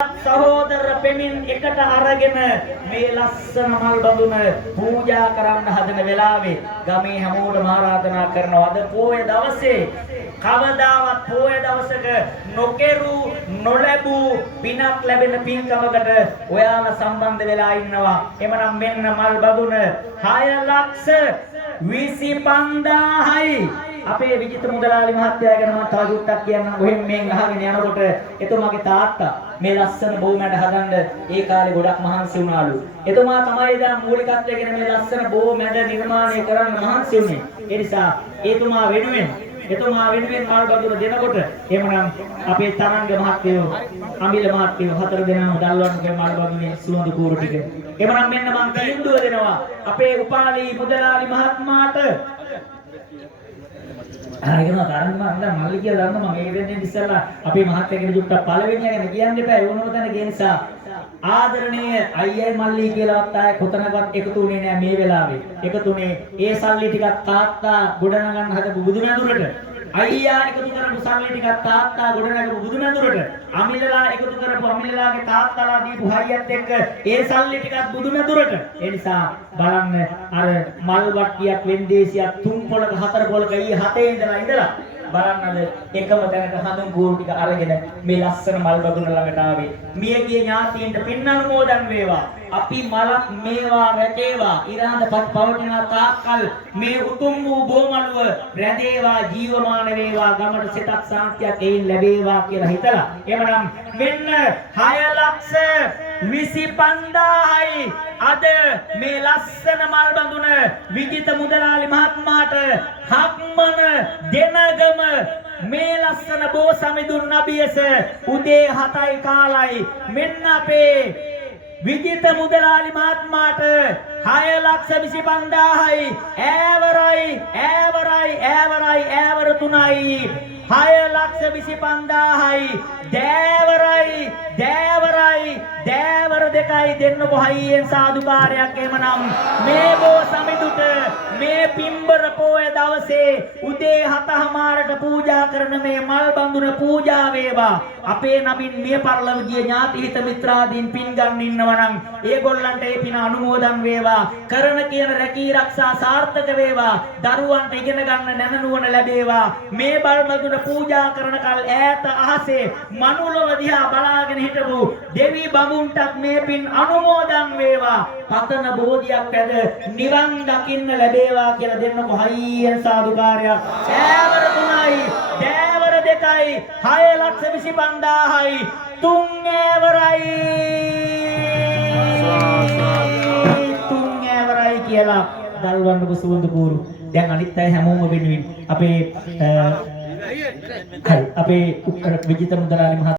සහෝදර පෙමින් එකට අරගෙන මේ ලස්සන මල් බඳුන පූජා කරන්න හදන වෙලාවේ ගමේ හැමෝටම ආරාධනා කරනවා අද පොය දවසේ කවදාවත් පොය දවසක නොකෙරු නොලැබූ පිනක් ලැබෙන පින්කමකට ඔයාලා සම්බන්ධ වෙලා ඉන්නවා. එමනම් මෙන්න මල් බඳුන 6,25,000යි. අපේ විජිත මුදලාලි මහත්තයා ගැන මම තව දුරටක් කියන්නම්. ඔහෙන් මෙන් අහගෙන යනකොට එතුමාගේ තාත්තා මේ ලස්සන බොමැඩ හදන්න ඒ කාලේ ගොඩක් මහන්සි වුණාලු. එතුමා තමයි දැන් මූලිකත්වයෙන් මේ ලස්සන බොමැඩ නිර්මාණය කරන්න මහන්සි වුණේ. ඒ නිසා එතුමා වෙනුවෙන් මල් බඳුන දෙනකොට එhmenan අපේ තරංග මහත්තයෝ අමිල මහත්තයෝ හතර දෙනාම දල්වන්නේ මල් බඳුනේ සුවඳ කූරු ටික. එhmenan මෙන්න මම තීන්දුව දෙනවා අපේ උපාලි මුදලාලි මහත්මයාට ආයෙත් තරංග මහත්තයා මල්ලි කියලා දන්නවා මම ඒක දෙන්නේ ඉස්සෙල්ලා අපේ මහත්තයාගේ ජුට්ට පළවෙනිය ගැන කියන්න එපා ඒ වුණොත් තැන ගේ නිසා ආදරණීය අයියයි මල්ලි කියලාවත් ආයේ කොතනකවත් එකතු වෙන්නේ නැහැ මේ වෙලාවේ. එකතුනේ ඒ සල්ලි ටිකක් තාත්තා ගොඩනගන්න හදපු බුදුමැදුරට අයියා එකතු කරපු සල්ලි ටිකක් තාත්තා ගොඩනගපු බුදුමැදුරට අමිලලා එකතු කරපු අමිලලාගේ තාත්තලා දීපු හයියත් එක්ක ඒ සල්ලි ටිකක් බුදුමැදුරට. ඒ නිසා බලන්න අර මල් වට්ටියක් වෙන්දේසියක් තුන් පොලක හතර පොලක ඊ හතේ ඉඳලා බලන්නද එකම තැනක හඳුන් කූරු ටික අරගෙන මේ ලස්සන මල් බඳුන ළඟට ආවේ. මියගිය ඥාතීන්ට පින් අනුමෝදන් වේවා. අපි මලක් මේවා රැකේවා. ඉරහඳපත් පවතින තාක්කල් මේ උතුම් වූ බොමළුව රැඳේවා ජීවමාන වේවා. ගමට සිතක් සාන්තියක් එයින් ලැබේවා කියලා හිතලා එමනම් මෙන්න 6,25,000යි අද මේ ලස්සන මල් බඳුන විජිත මුදලාලි මහත්මයාට හක්මන දෙනගම මේ ලස්සන බෝ සමිඳුන් නබියස උදේ 7යි කාලයි මෙන්න අපේ විජිත මුදලාලි මහත්මයාට 6,25,000යි ඈවර 3යි 6,25,000යි දෑවර 2යි දෙන්නකො හයියෙන් සාදුකාරයක්. එමනම් මේ බෝ සමිඳුට මේ පින්බර පොය දවසේ උදේ 7:00ට පූජා කරන මේ මල් බඳුන පූජා වේවා. අපේ නමින් මිය පරලොව ගිය ඥාති හිත මිත්‍රාදීන් පින් ගන්න ඉන්නවා නම් ඒගොල්ලන්ට ඒ පින අනුමෝදන් වේවා. කරන කියන රැකී ආරක්ෂා සාර්ථක වේවා. දරුවන්ට ඉගෙන ගන්න නැනනුවන ලැබේවා. මේ බල් බඳුන පූජා කරන කල් ඈත අහසේ මනුලොව දිහා බලාගෙන හිටපු දෙවි බඹුන්ටත් මේ පින් අනුමෝදන් වේවා. පතන බෝධියක් ඇද නිවන් දකින්න ලැබේවා කියලා දෙන්නකො හයියෙන් සාදුකාරයක්. ඈවර 3යි දෑවර 2යි 6,25,000යි තුන් ඈවරයි කියලා දල්වන්නකො සුවඳ කූරු. දැන් අනිත් අය හැමෝම වෙනුවෙන් අපේ විජිත මුදලාලි මහත්මයා